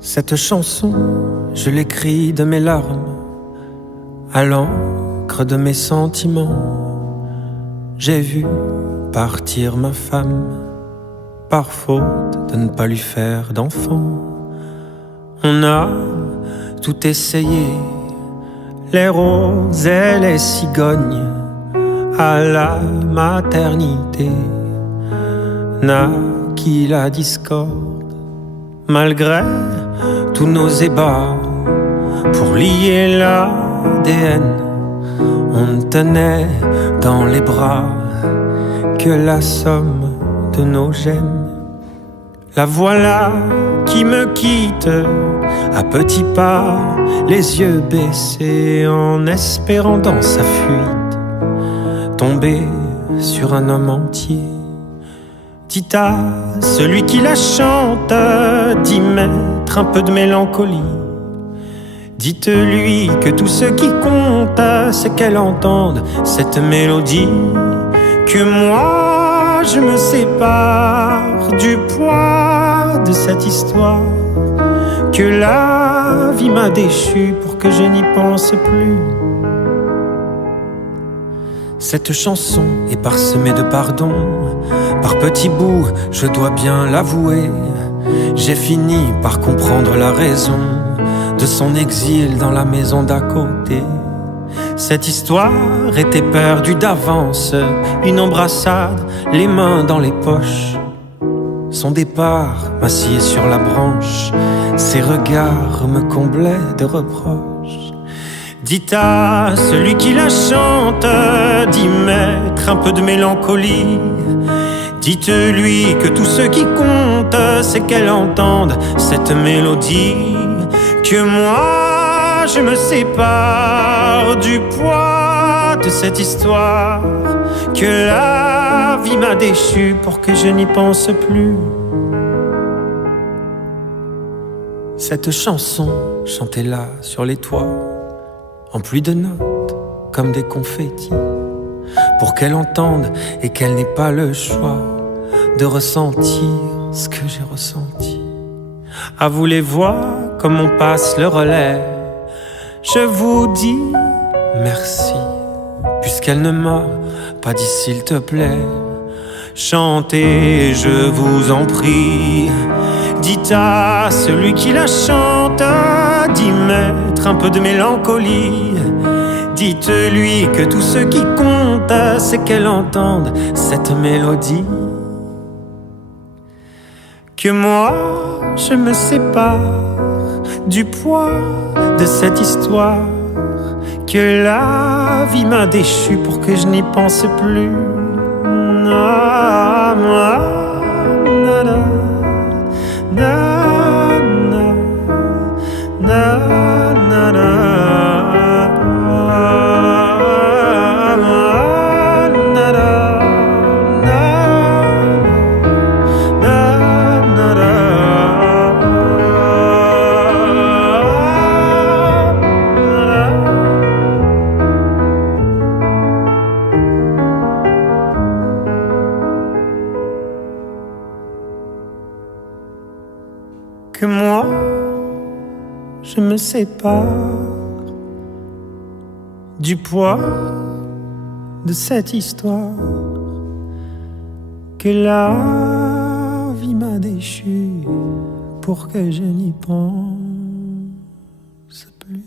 Cette chanson, je l'écris de mes larmes, à l'encre de mes sentiments. J'ai vu partir ma femme, par faute de ne pas lui faire d'enfant. On a tout essayé, les roses et les cigognes, à la maternité, naquit la discorde, malgré tous nos ébats. Pour lier l'ADN, on ne tenait dans les bras que la somme de nos gènes. La voilà qui me quitte à petits pas, les yeux baissés, en espérant dans sa fuite tomber sur un homme entier. Dit à celui qui la chante d'y mettre un peu de mélancolie. Dites-lui que tout ce qui compte, c'est qu'elle entende cette mélodie. Que moi je me sépare du poids de cette histoire, que la vie m'a déchu pour que je n'y pense plus. Cette chanson est parsemée de pardons, par petits bouts, je dois bien l'avouer. J'ai fini par comprendre la raison de son exil dans la maison d'à côté. Cette histoire était perdue d'avance, une embrassade, les mains dans les poches. Son départ m'assied sur la branche, ses regards me comblaient de reproches. Dites à celui qui la chante d'y mettre un peu de mélancolie. Dites-lui que tout ce qui compte, c'est qu'elle entende cette mélodie. Que moi je me sépare du poids de cette histoire, que la vie m'a déchu pour que je n'y pense plus. Cette chanson, chantez-la sur les toits, en pluie de notes, comme des confettis, pour qu'elle entende et qu'elle n'ait pas le choix de ressentir ce que j'ai ressenti. À vous les voix, comme on passe le relais, je vous dis merci, puisqu'elle ne m'a pas dit s'il te plaît. Chantez, je vous en prie. Dites à celui qui la chante d'y mettre un peu de mélancolie. Dites-lui que tout ce qui compte, c'est qu'elle entende cette mélodie. Que moi, je me sépare du poids de cette histoire, que la vie m'a déchu pour que je n'y pense plus. Na, na, na, na, na, na, na, na, na. Que moi, je me sépare du poids de cette histoire, que la vie m'a déchu pour que je n'y pense plus.